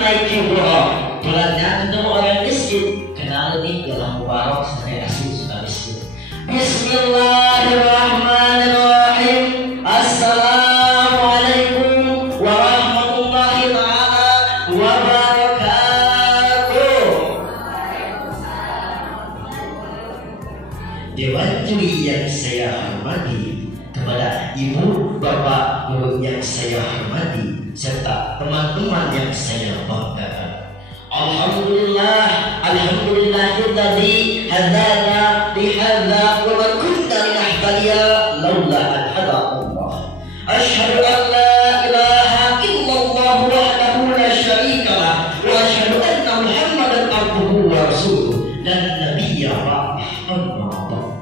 naik umroh, bulannya ketemu orang miskin, kenal nih jalan mubarak saya asli suka miskin. Bismillahirrahmanirrahim. Assalamualaikum warahmatullahi taala wabarakatuh. Dewan juri yang saya hormati, kepada ibu, bapak, guru yang saya hormati, serta teman-teman yang saya banggakan. Alhamdulillah, alhamdulillahilladzi hadana li hadza wa ma kunna linahtadiya laula an hadana Allah. Asyhadu an la ilaha illallah wahdahu la syarika lah wa asyhadu anna Muhammadan abduhu wa rasuluh dan nabiyya rahmatan.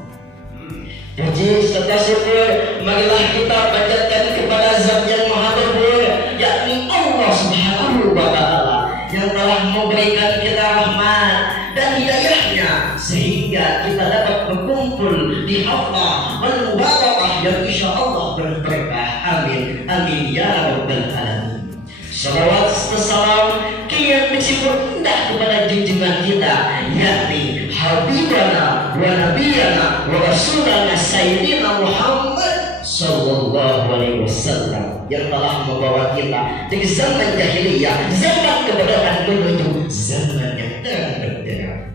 Puji serta syukur marilah kita panjatkan kepada Zat yang Maha Luhur, yakni Allah Subhanahu wa Ta'ala, yang telah memberikan kita rahmat dan hidayahnya sehingga kita dapat berkumpul di haflah al-mubarakah yang insya Allah berberkah. Amin amin ya rabbal alamin. Salawat wassalam kian bersifat indah kepada junjungan kita, yakni Habibana wa Nabiyana wa Rasulana Sayyidina Muhammad Sallallahu Alaihi Wasallam, yang telah membawa kita dari zaman jahiliyah, zaman kebodohan menuju zaman yang terang benderang.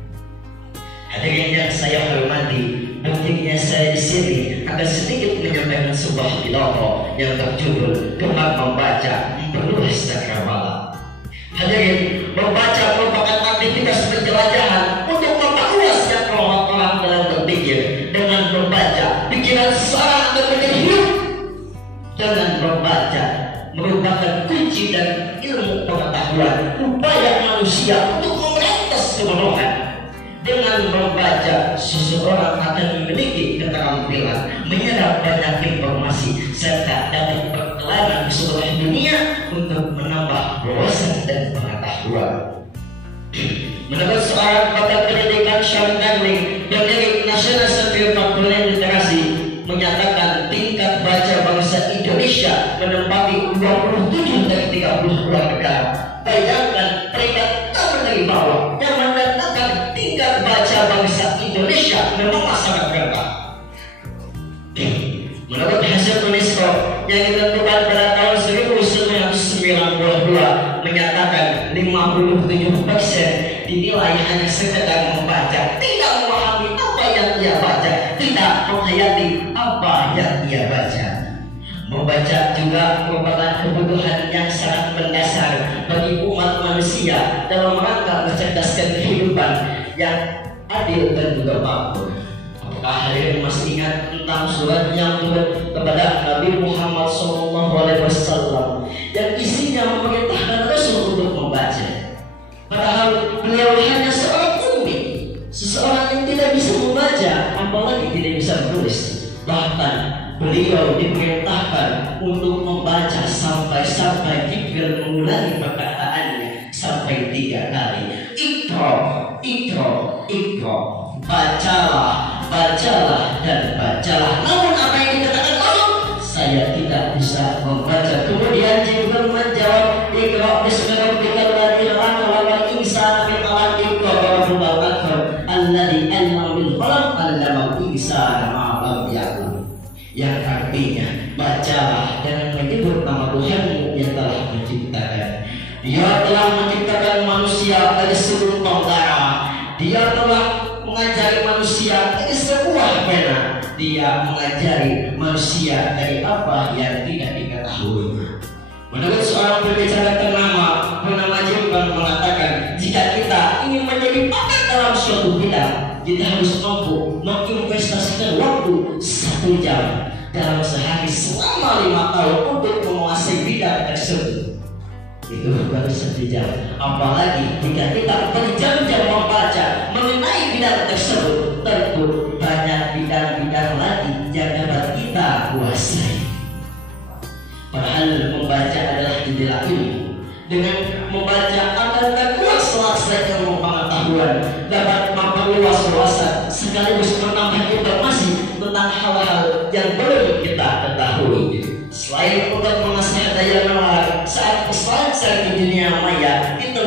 Hadirin yang saya hormati, pentingnya saya di sini akan sedikit menyampaikan sebuah pidato yang berjudul Gemar Membaca Memperluas Cakrawala. Hadirin, membaca merupakan aktivitas penjelajahan untuk memperluas cakrawala orang dalam berpikir. Dengan membaca, pikiran seseorang akan menjadi hidup. Dengan membaca merupakan kunci dan ilmu pengetahuan upaya manusia untuk memberantas kebodohan. Dengan membaca, seseorang akan memiliki keterampilan menyerap banyak informasi serta dapat berkelana di seluruh dunia untuk menambah wawasan dan pengetahuan. Menurut seorang pakar pendidikan Sean Darling dari National Center for Global Literasi menyatakan tingkat baca bangsa Indonesia menempati 27 dari 32 negara. Bayangkan peringkat nomor dari bawah yang menandakan tingkat baca bangsa Indonesia memang sangat rendah. Menurut hasil UNESCO yang ditentukan pada tahun 1992 menyatakan 57% dinilai hanya sekedar membaca, tidak memahami apa yang ia baca, tidak menghayati apa yang ia baca. Membaca juga merupakan kebutuhan yang sangat mendasar bagi umat manusia dalam rangka mencerdaskan kehidupan yang adil dan juga makmur. Apakah hadirin masih ingat tentang surat yang turun kepada Nabi Muhammad SAW yang isinya memerintahkan Rasul untuk membaca? Padahal beliau hanya seorang ummi, seseorang yang tidak bisa membaca, apalagi tidak bisa menulis. Bahkan beliau diperintahkan untuk membaca sampai Jibril mengulangi perkataannya sampai 3 kali. Iqra, Iqra, Iqra. Bacalah, bacalah dan bacalah. Namun apa yang dikatakan Allah? Saya tidak bisa membaca. Kemudian Jibril menjawab, Iqra bismi rabbikal ladzi khalaqal insana min 'alaq, Iqra wa rabbukal akbar alladzi 'allama bil qalam 'allamal insana ma lam ya'lam. Yang artinya, bacalah dengan menyebut nama Tuhanmu yang telah menciptakan. Dia telah menciptakan manusia dari seluruh darah. Dia telah mengajari manusia dari sebuah pena. Dia mengajari manusia dari apa yang tidak diketahui. Menurut seorang pembicara ternama bernama Jimban mengatakan, jika kita ingin menjadi pakar dalam suatu bidang, kita harus mampu menginvestasikan waktu 1 jam dalam sehari selama 5 tahun untuk menguasai bidang tersebut. Itu baru 1 jam. Apalagi jika kita berjam-jam membaca mengenai bidang tersebut, tentu banyak bidang-bidang lagi yang dapat kita kuasai. Padahal membaca adalah jendela ilmu. Dengan membaca akan terkuat selat ilmu pengetahuan, dapat memperluas wawasan sekaligus menambah informasi tentang hal-hal yang belum kita ketahui. Selain untuk mengasah daya nalar saat berselancar di dunia maya, kita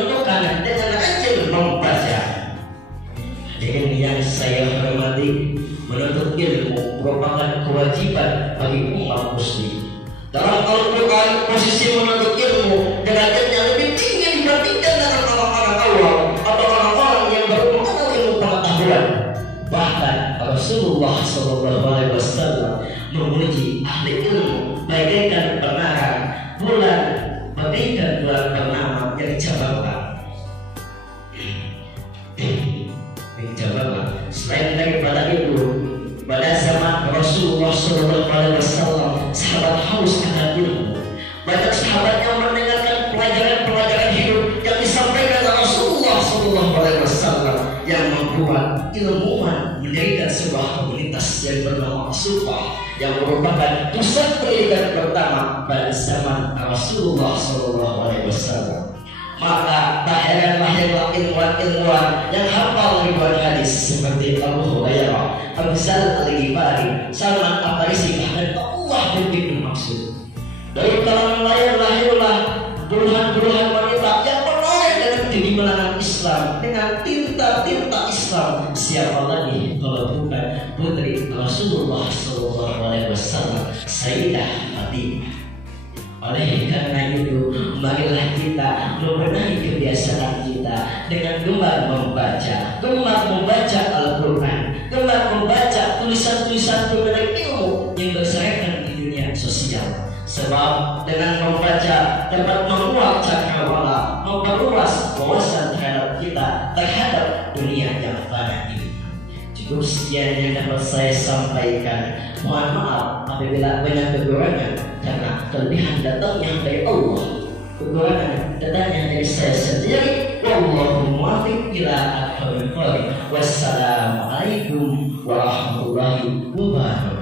kewajiban bagi umat muslim. Dalam Al-Quran posisi menuntut ilmu derajatnya lebih tinggi dibandingkan dengan orang-orang awam atau orang-orang yang baru mengenal ilmu pengetahuan. Bahkan Rasulullah SAW memuji ahli ilmu bagaikan pengarang bulan, bagaikan bulan bernama yang cemerlang. Selain daripada itu, pada zaman Rasulullah SAW, sahabat haus akan ilmu. Banyak sahabat yang mendengarkan pelajaran-pelajaran hidup yang disampaikan Rasulullah SAW, yang membuat ilmuwan mendirikan sebuah komunitas yang bernama Sufah, yang merupakan pusat pendidikan pertama pada zaman Rasulullah SAW. Maka tak heranlah ilmuwan-ilmuwan yang hafal ribuan hadis seperti Abu Hurairah, Abu Dzar Al-Ghifari, Salman Al-Farisi, dan Allah begitu maksud. Dari kalangan lahirlah puluhan wanita yang menoleh dengan kegemilangan Islam dengan tinta-tinta Islam. Siapa lagi kalau bukan putri Rasulullah SAW, Sayyidah Fatimah. Oleh karena itu, marilah kita membenahi kebiasaan kita dengan gemar membaca Al-Quran, gemar membaca tulisan-tulisan pemberi ilmu yang berserakan di dunia sosial. Sebab dengan membaca dapat menguak cakrawala, memperluas wawasan terhadap kita terhadap dunia yang fana ini. Cukup sekian yang dapat saya sampaikan. Mohon maaf apabila banyak kekurangan, karena kelebihan datangnya dari Allah, kekurangan datangnya dari saya sendiri. Wallahu muwaffiq ila aqwamit thoriq. Wassalamualaikum warahmatullahi wabarakatuh.